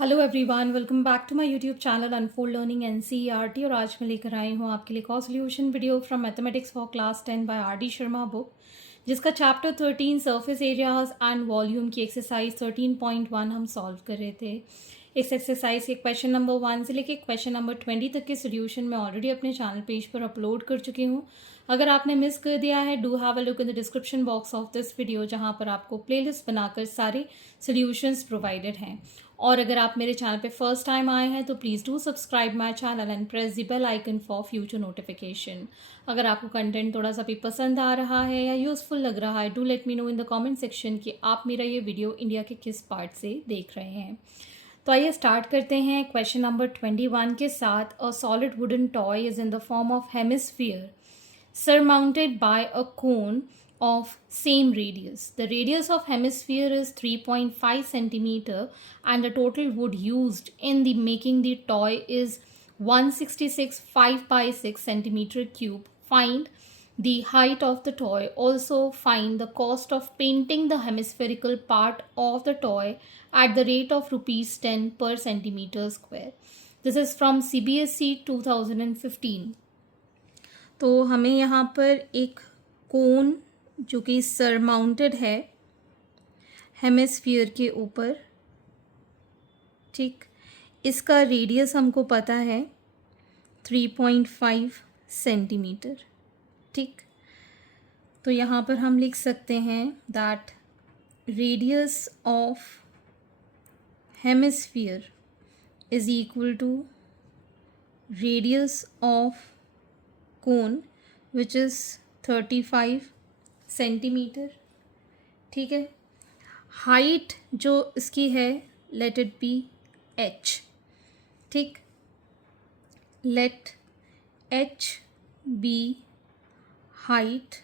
Hello everyone, welcome back to my YouTube channel Unfold Learning NCERT. और आज मैं लेकर आई हूँ आपके लिए एक और solution video from mathematics for class 10 by R D Sharma book, जिसका chapter 13 surface areas and volume की एक्सरसाइज 13.1 हम सॉल्व कर रहे थे। इस एक्सरसाइज के क्वेश्चन नंबर 1 से लेकर क्वेश्चन नंबर 20 तक के सोल्यूशन मैं ऑलरेडी अपने चैनल पेज पर अपलोड कर चुकी हूँ। अगर आपने मिस कर दिया है, do have a look in the description box of this video, जहाँ पर आपको प्लेलिस्ट बनाकर सारे सोल्यूशंस प्रोवाइडेड हैं। और अगर आप मेरे चैनल पे फर्स्ट टाइम आए हैं तो please do subscribe my channel and press the bell icon for future notification. अगर आपको कंटेंट थोड़ा सा भी पसंद आ रहा है या यूज़फुल लग रहा है, do let me know in the comment section कि आप मेरा ये वीडियो इंडिया के किस पार्ट से देख रहे हैं। तो आइए स्टार्ट करते हैं क्वेश्चन नंबर 21 के साथ। A solid wooden toy is in the form of hemisphere surmounted by a cone of same radius. The radius of hemisphere is 3.5 centimeter and the total wood used in the making the toy is 166.5 by 6 centimeter cube. Find the height of the toy. Also find the cost of painting the hemispherical part of the toy at the rate of rupees 10 per centimeter square. This is from CBSE 2015. तो हमें यहाँ पर एक कोन जो कि surmounted है hemisphere के ऊपर, ठीक, इसका रेडियस हमको पता है 3.5 सेंटीमीटर, ठीक। तो यहाँ पर हम लिख सकते हैं that radius of hemisphere is equal to radius of cone which is 35 centimetre, ठीक है। हाइट जो इसकी है, लेट इट बी h, ठीक। Let h be height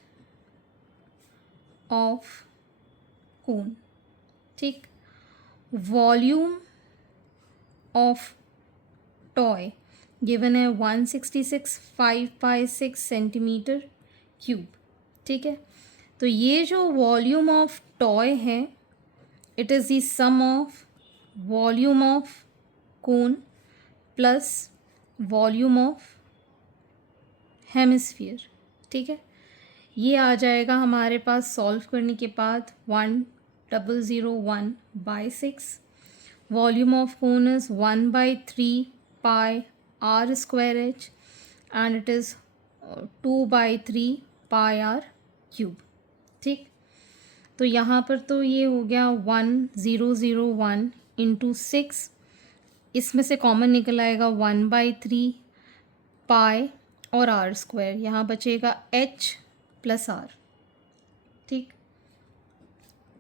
of cone, ठीक। वॉल्यूम ऑफ टॉय गिवन है 166.5 बाई 6 सेंटीमीटर क्यूब, ठीक है। तो ये जो वॉल्यूम ऑफ टॉय है, it is the sum of volume of cone plus volume of hemisphere, ठीक है। ये आ जाएगा हमारे पास सॉल्व करने के बाद 1001 by 6। Volume of cone is 1/3 pi r square h and it is 2/3 pi r cube, ठीक। तो यहाँ पर तो ये हो गया 1001 इंटू 6, इसमें से कॉमन निकल आएगा 1/3 पाई और r स्क्वायर, यहाँ बचेगा h प्लस r, ठीक।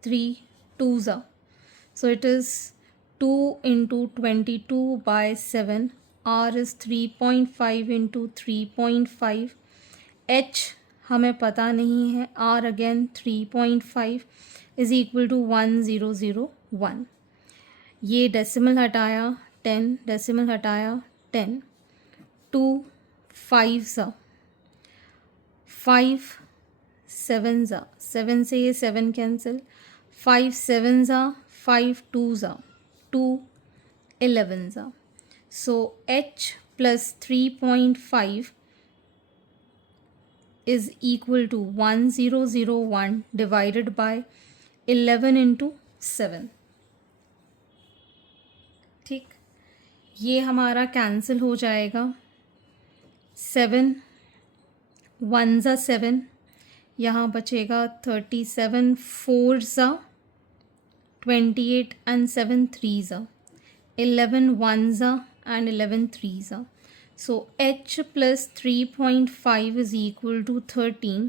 3 2s, so it is 2 into 22/7, r is 3.5 into 3.5, h हमें पता नहीं है, r again 3.5 is equal to 1001। ये डेसिमल हटाया 10, डेसिमल हटाया 10, 2 5 5 7 7 से ये 7 cancel, 5 7 5 2 2 11 So h plus 3.5 is equal to 1001 divided by 11 into 7, ठीक। ये हमारा कैंसिल हो जाएगा, 7 1 7, यहाँ बचेगा 37 4 28 and 7 3 11 1 and 11 3s. So h plus 3.5 is equal to 13.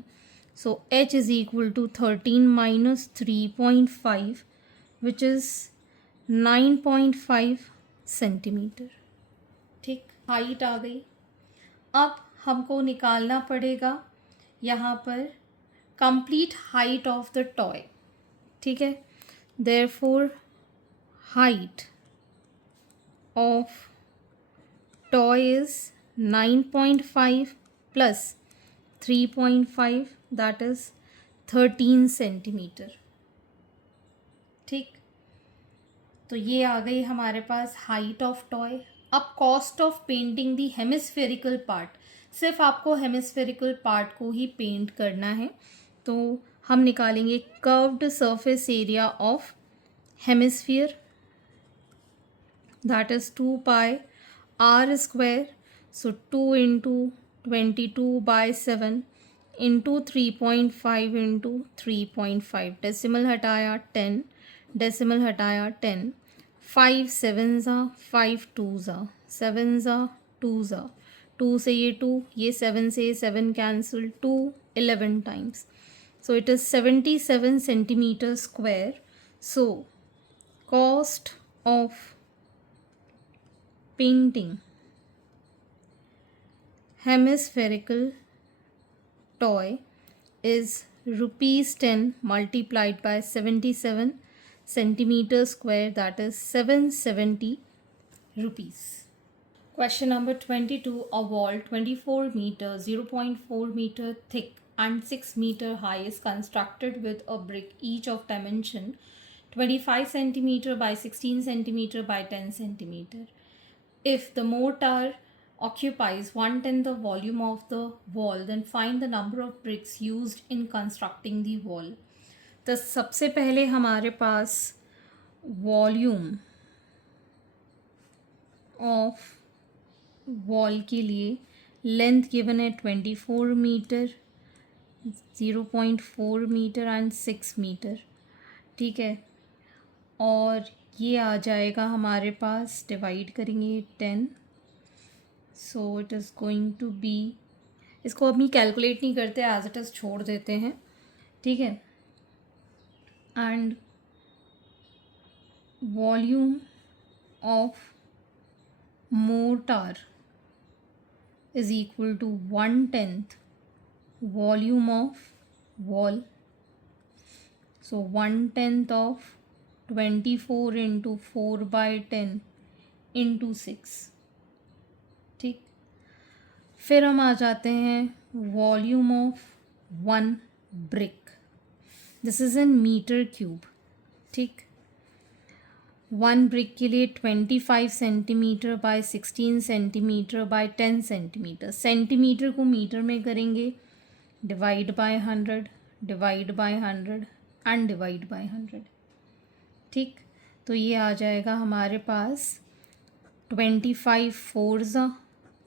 So h is equal to 13 minus 3.5, which is 9.5 centimetre, ठीक। हाइट आ गई। अब हमको निकालना पड़ेगा यहाँ पर complete height of the toy, ठीक है। Therefore height of toy is 9.5 plus 3.5, that is 13 centimetre, ठीक। तो ये आ गई हमारे पास हाइट ऑफ टॉय। अब cost of painting the hemispherical part, सिर्फ आपको हेमिस्फेरिकल पार्ट को ही पेंट करना है। तो हम निकालेंगे curved surface area of hemisphere, that is 2 pi r square. So 2 into 22 by 7 into 3.5 into 3.5, decimal हटाया 10, decimal हटाया 10, 5 7s are 5 2s are 7s are 2s are 2 से ये 2, ये 7 से 7 cancel, 2 11 times. So it is 77 centimeter square. So cost of painting hemispherical toy is rupees 10 multiplied by 77 centimeter square, that is 770 rupees. Question number 22. A wall 24 meter 0.4 meter thick and 6 meter high is constructed with a brick each of dimension 25 centimeter by 16 centimeter by 10 centimeter. If the mortar occupies 1/10 the volume of the wall, then find the number of bricks used in constructing the wall. तो सबसे पहले हमारे पास volume of wall के लिए length given है 24 metre, 0.4 metre and 6 metre, ठीक है। और ये आ जाएगा हमारे पास, डिवाइड करेंगे 10, so it is going to be, इसको अभी कैलकुलेट नहीं करते, एज इट इज़ छोड़ देते हैं, ठीक है। And volume of mortar is equal to 1/10 volume of wall, so 1/10 of 24 into 4/10 into 6, ठीक। फिर हम आ जाते हैं volume of 1 brick, this is in metre cube, ठीक। 1 ब्रिक के लिए 25 centimetre by 16 centimetre by 10 centimetre, centimetre को मीटर में करेंगे, divide by 100, divide by 100 and divide by 100, ठीक। तो ये आ जाएगा हमारे पास 25 4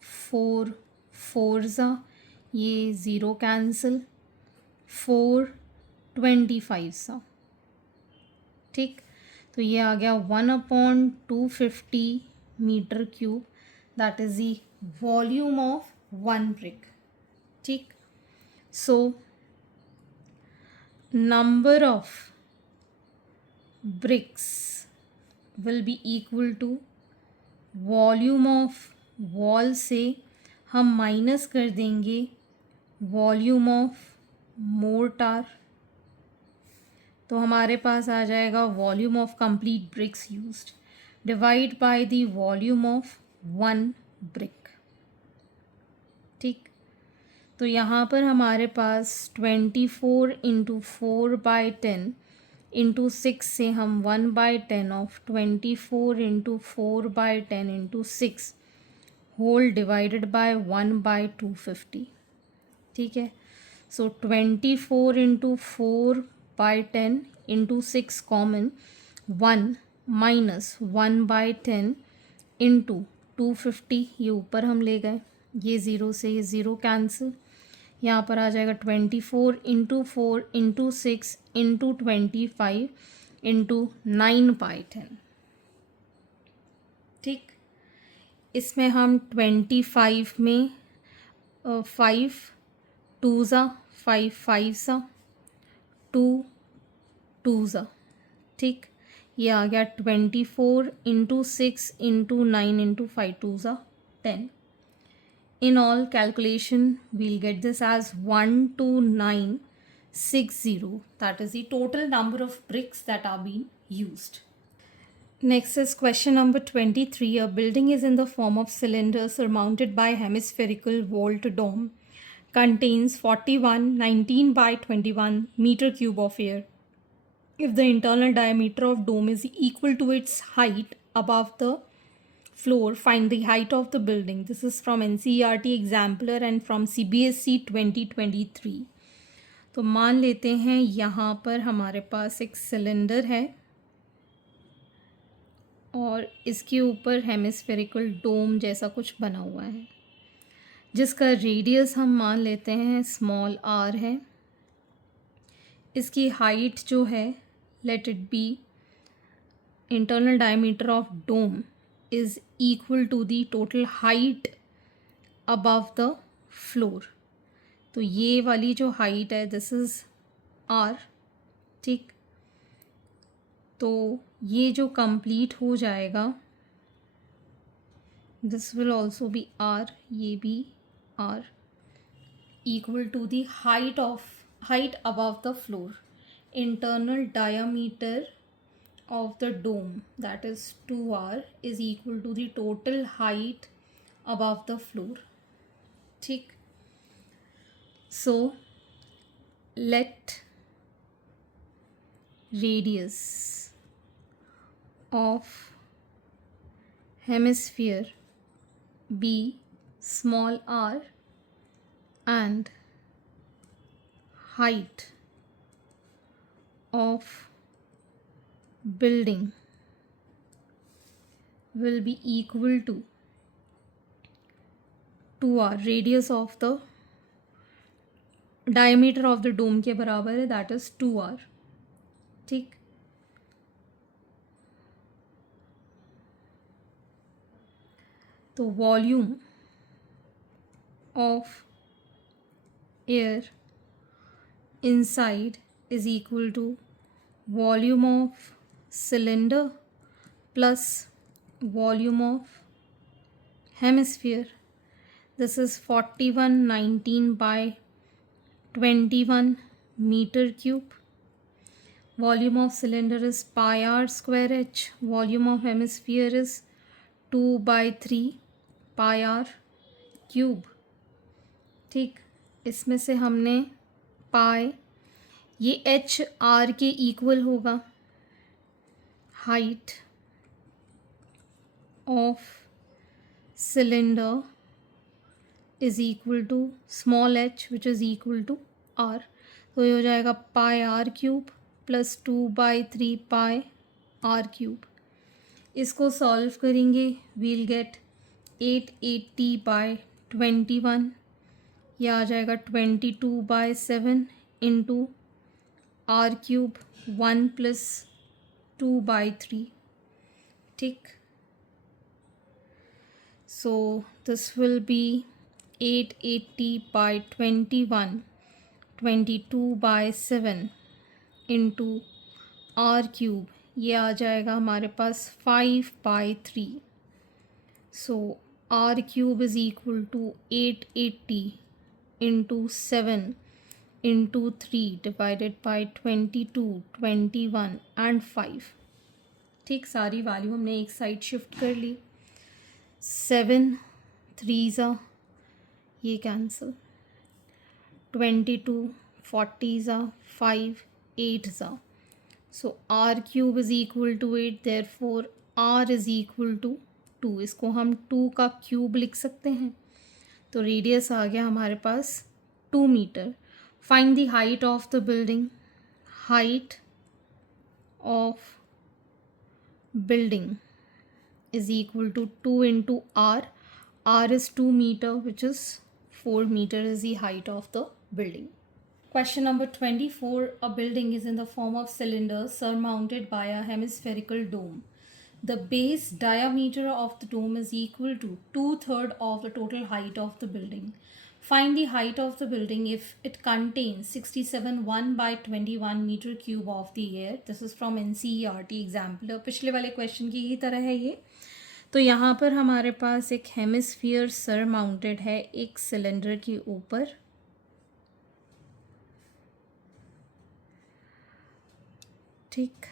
4 4, ये 0 कैंसिल, 4 25, ठीक। तो ये आ गया 1/250 metre cube, that is the volume of 1 brick, ठीक। So number of bricks will be equal to volume of wall से हम माइनस कर देंगे वॉल्यूम ऑफ मोर्टार, तो हमारे पास आ जाएगा volume of complete bricks used divide by the volume of 1 brick, ठीक। तो यहाँ पर हमारे पास 24 इंटू 4/10 इंटू 6 से हम 1/10 of 24 into 4/10 into 6 whole divided by 1/250, ठीक है। So 24 into 4/10 into 6 common, 1 minus 1/10 into 250, ये ऊपर हम ले गए, ये 0 से ये 0 कैंसिल, यहाँ पर आ जाएगा 24 इंटू 4 इंटू 6 इंटू 25 इंटू 9/10, ठीक। इसमें हम 25 में 5 2s 5 5s 2 2s, ठीक। ये आ गया 24 into 6 into 9 into 5 2s 10. In all calculation, we'll get this as 12960. That is the total number of bricks that are being used. Next is question number 23. A building is in the form of cylinder surmounted by hemispherical vault dome. Contains 41 19 by 21 meter cube of air. if the internal diameter of dome is equal to its height above the floor, find the height of the building. This is from NCERT Exemplar and from CBSE 2023. तो मान लेते हैं यहाँ पर हमारे पास एक cylinder है और इसके ऊपर हेमिस्फेरिकल डोम जैसा कुछ बना हुआ है, जिसका रेडियस हम मान लेते हैं स्मॉल r है. इसकी हाइट जो है, let it be internal diameter of dome is equal to the total height above the floor. तो ये वाली जो हाइट है दिस इज़ r. ठीक, तो ये जो कंप्लीट हो जाएगा this will also be r, ये भी r, equal to the height above the floor. Internal diameter of the dome, that is 2r, is equal to the total height above the floor. ठीक, so let radius of hemisphere be small r and height of building will be equal to 2r. radius of the diameter of the dome के बराबर है, that is 2r. ठीक, तो volume of air inside is equal to volume of cylinder plus volume of hemisphere. This is 4119 by 21 meter cube. Volume of cylinder is pi r square h. Volume of hemisphere is 2 by 3 pi r cube. ठीक, इसमें से हमने pi, ये H R के equal होगा. Height of cylinder is equal to small H which is equal to R. तो ये हो जाएगा pi R cube plus 2 by 3 pi R cube. इसको सॉल्व करेंगे वील गेट 880 बाई 21. यह आ जाएगा 22 by 7 into R cube 1 plus 2 by 3. ठीक, so this will be 880 by 21, 22 by 7 into R cube. ये आ जाएगा हमारे पास 5 by 3. So r cube is equal to 880 into 7 into 3 divided by 22, 21 and 5. ठीक, सारी वैल्यू हमने एक साइड शिफ्ट कर ली. 7 3 ये cancel, 22 40 5 8 so r cube is equal to 8. Therefore r is equal to 2. इसको हम 2 का क्यूब लिख सकते हैं. तो रेडियस आ गया हमारे पास 2 metre. Find the height of the building. Height of building is equal to 2 into r. R is 2 metre which is 4 metre is the height of the building. Question number 24. A building is in the form of cylinders surmounted by a hemispherical dome. The base diameter of the dome is equal to 2/3 of the total height of the building. Find the height of the building if it contains 67 by 21 meter cube of the air. This is from NCERT Exemplar. पिछले वाले question की ही तरह है ये. तो यहाँ पर हमारे पास एक हेमिस्फीयर सरमाउंटेड है एक सिलेंडर के ऊपर. ठीक,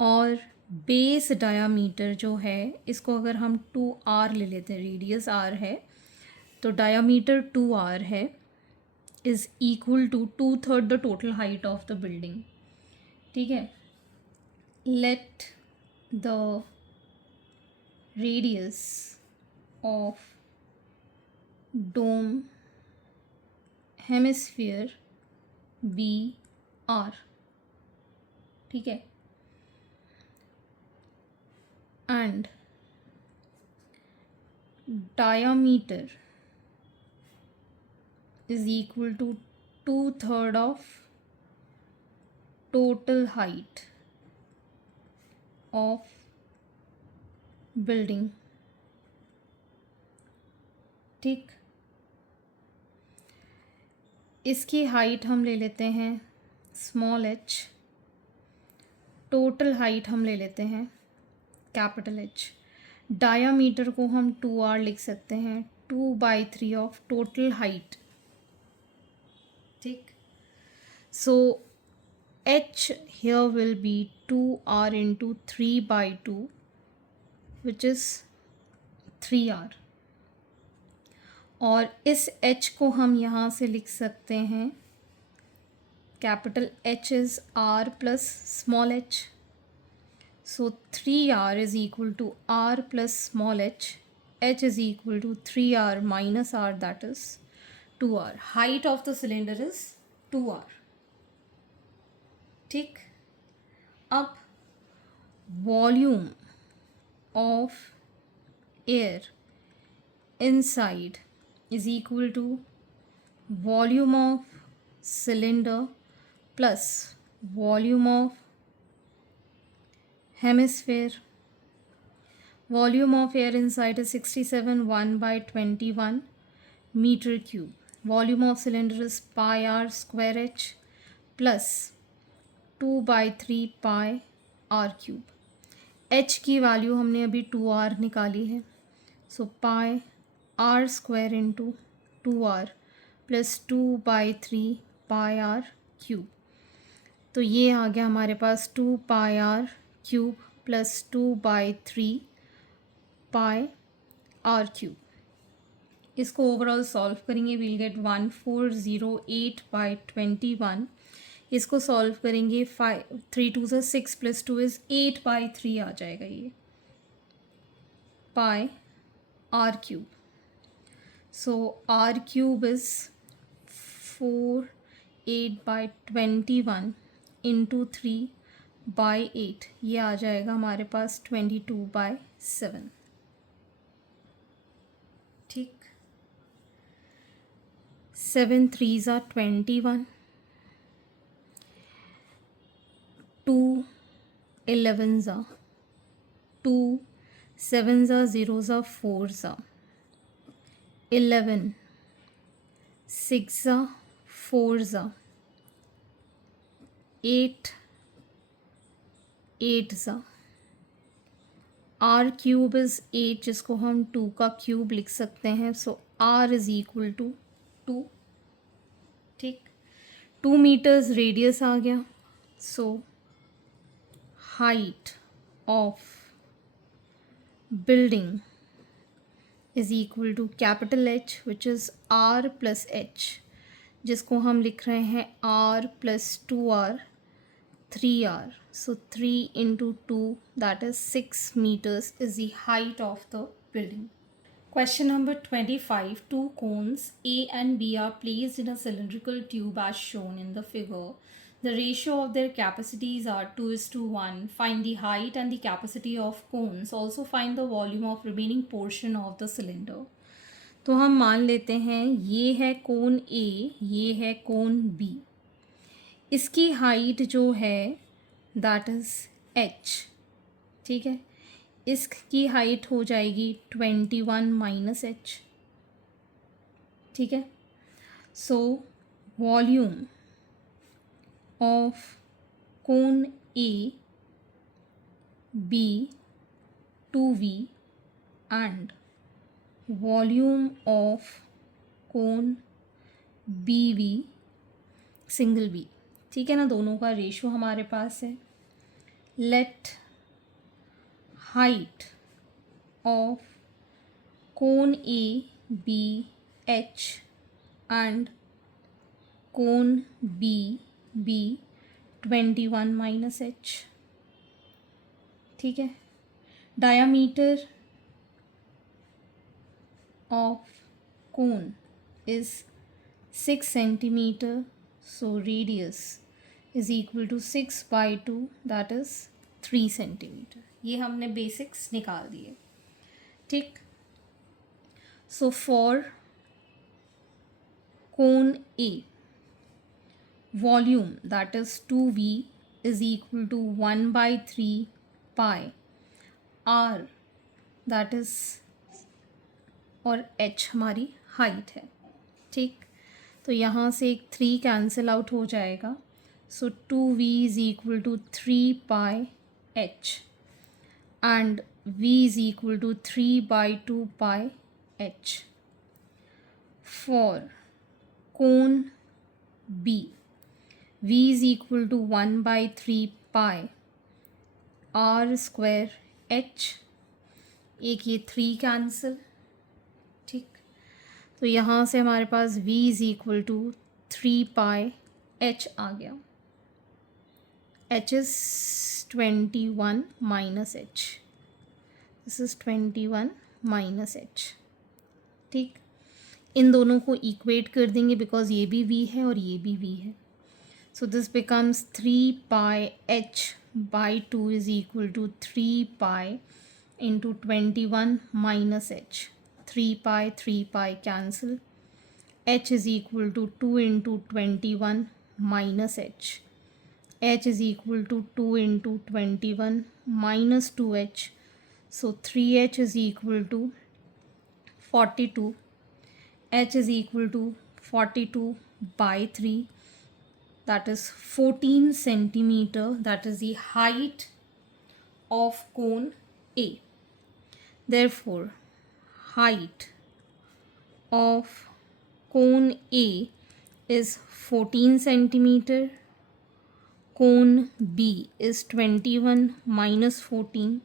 और बेस डायामीटर जो है इसको अगर हम 2r ले लेते हैं, रेडियस r है तो डायामीटर 2r है. Is equal to 2/3 the total height of the building. ठीक है. Let the radius of dome hemisphere be r. ठीक है. And diameter is equal to 2/3 of total height of building. ठीक. इसकी height हम ले लेते हैं स्मॉल h, टोटल हाइट हम ले लेते हैं कैपिटल H. डायामीटर को हम 2r लिख सकते हैं, 2/3 ऑफ टोटल हाइट. ठीक. सो h here will be 2r into 3/2 which is 3r. और इस h को हम यहाँ से लिख सकते हैं capital H is r plus small h. So 3r is equal to r plus small h. H is equal to 3r minus r, that is 2r. Height of the cylinder is 2r. ठीक. अब volume of air inside is equal to volume of cylinder plus volume of hemisphere. Volume of air inside is 67/1/21 meter cube. Volume of cylinder is pi r square h plus 2/3 pi r cube. h की value हमने अभी 2r निकाली है. सो पाई r square into 2r plus 2/3 pi r cube. तो ये आ गया हमारे पास 2 pi r cube plus 2/3 pi r cube. इसको ओवरऑल सॉल्व करेंगे, वील गेट 1408/21. इसको सॉल्व करेंगे 3 2 6 plus 2 is 8/3 आ जाएगा ये pi r cube. So r cube is 4/8/21 into 3/8. ये आ जाएगा हमारे पास 22/7. ठीक. 7 3s are 21. 2 11s are 2 7s are 0s are 4s are 11 6 are 4s are 8 8s are. r cube is 8 जिसको हम 2 का क्यूब लिख सकते हैं. So r is equal to 2. ठीक. 2 मीटर्स रेडियस आ गया. So height of building is equal to capital H which is r plus h, जिसको हम लिख रहे हैं r plus 2r 3r. So 3 into 2, that is 6 meters is the height of the building. Question number 25. Two cones A and B are placed in a cylindrical tube as shown in the figure. The ratio of their capacities are 2:1. Find the height and the capacity of cones. Also find the volume of remaining portion of the cylinder. तो हम मान लेते हैं ये है कोन A, ये है कोन B. इसकी हाइट जो है दैट इज़ h. ठीक है. इसकी हाइट हो जाएगी 21 माइनस h. ठीक है. So volume of cone A B 2v and volume of cone BV single B. ठीक है ना, दोनों का रेशियो हमारे पास है. Let height of cone A B H and cone B be 21 minus h, ठीक है। Diameter of cone is 6 centimetre, so radius is equal to 6/2, that is 3 centimetre. ये हमने बेसिक्स निकाल दिए, ठीक। So for cone A, volume that is 2v is equal to 1/3 pi r, that is, और h हमारी height है, ठीक। तो यहाँ से एक 3 कैंसिल आउट हो जाएगा, so 2v is equal to 3 pi h and v is equal to 3/2 pi h। For cone b, v is equal to 1/3 pi r square h, एक ये 3 कैंसिल, ठीक। तो यहाँ से हमारे पास v is equal to 3 pi h आ गया। h is 21 minus h, this is 21 minus h, ठीक। इन दोनों को इक्वेट कर देंगे बिकॉज ये भी v है और ये भी v है। So this becomes 3 pi h by 2 is equal to 3 pi into 21 minus h. 3 pi cancel. H is equal to 2 into 21 minus h. H is equal to 2 into 21 minus 2h. So 3h is equal to 42. H is equal to 42 by 3. That is 14 centimeter, that is the height of cone A. Therefore, height of cone A is 14 centimeter, cone B is 21 minus 14,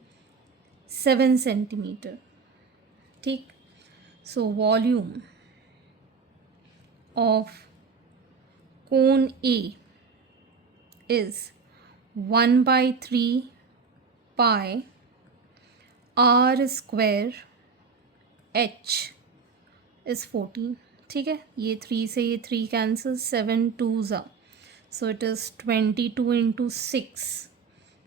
7 centimeter, ठीक। So volume of cone A is 1/3 pi r square h is 14, ठीक है। ये 3 से ये 3 cancel, 7 2s are, so it is 22 into 6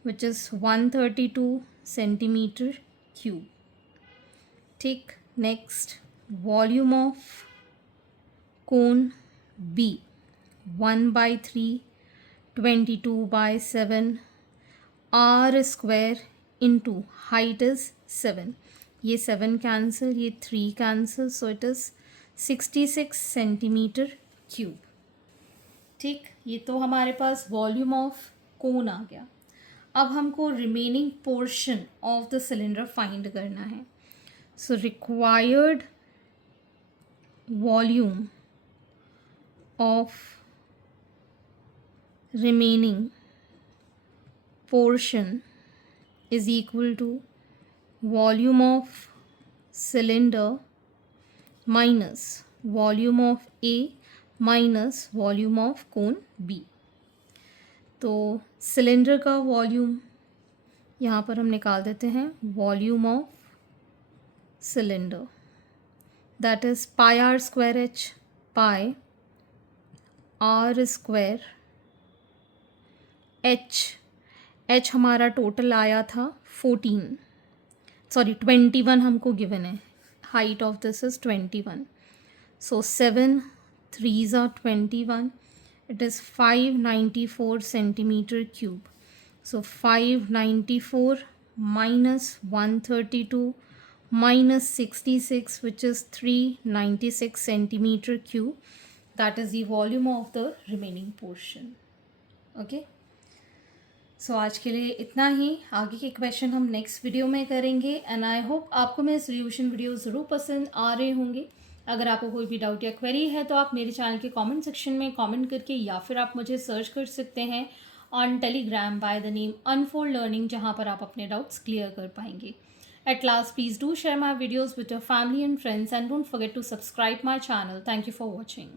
which is 132 centimeter cube, ठीक। Next, volume of cone B 1/3 22/7 r square into height is 7, ये 7 cancel, ये 3 cancel, so it is 66 centimetre cube, ठीक। ये तो हमारे पास वॉल्यूम ऑफ कोन आ गया। अब हमको remaining portion of the cylinder find करना है। So required volume of remaining portion is equal to volume of cylinder minus volume of A minus volume of cone B। तो सिलेंडर का वॉल्यूम यहाँ पर हम निकाल देते हैं, volume of cylinder that is pi r square h, pi r square h हमारा total आया था 21 हमको गिवन है, height of this is 21, so 7 3s are 21, it is 594 centimeter cube, so 594 minus 132 minus 66 which is 396 centimeter cube, that is the volume of the remaining portion। okay, सो आज के लिए इतना ही। आगे के क्वेश्चन हम नेक्स्ट वीडियो में करेंगे एंड आई होप आपको मेरे सोल्यूशन वीडियो ज़रूर पसंद आ रहे होंगे। अगर आपको कोई भी डाउट या क्वेरी है तो आप मेरे चैनल के कमेंट सेक्शन में कमेंट करके या फिर आप मुझे सर्च कर सकते हैं on Telegram by the name unfold learning, जहाँ पर आप अपने डाउट्स क्लियर कर पाएंगे। At last, please do share my videos with your family and friends and don't forget to subscribe my channel. Thank you for watching.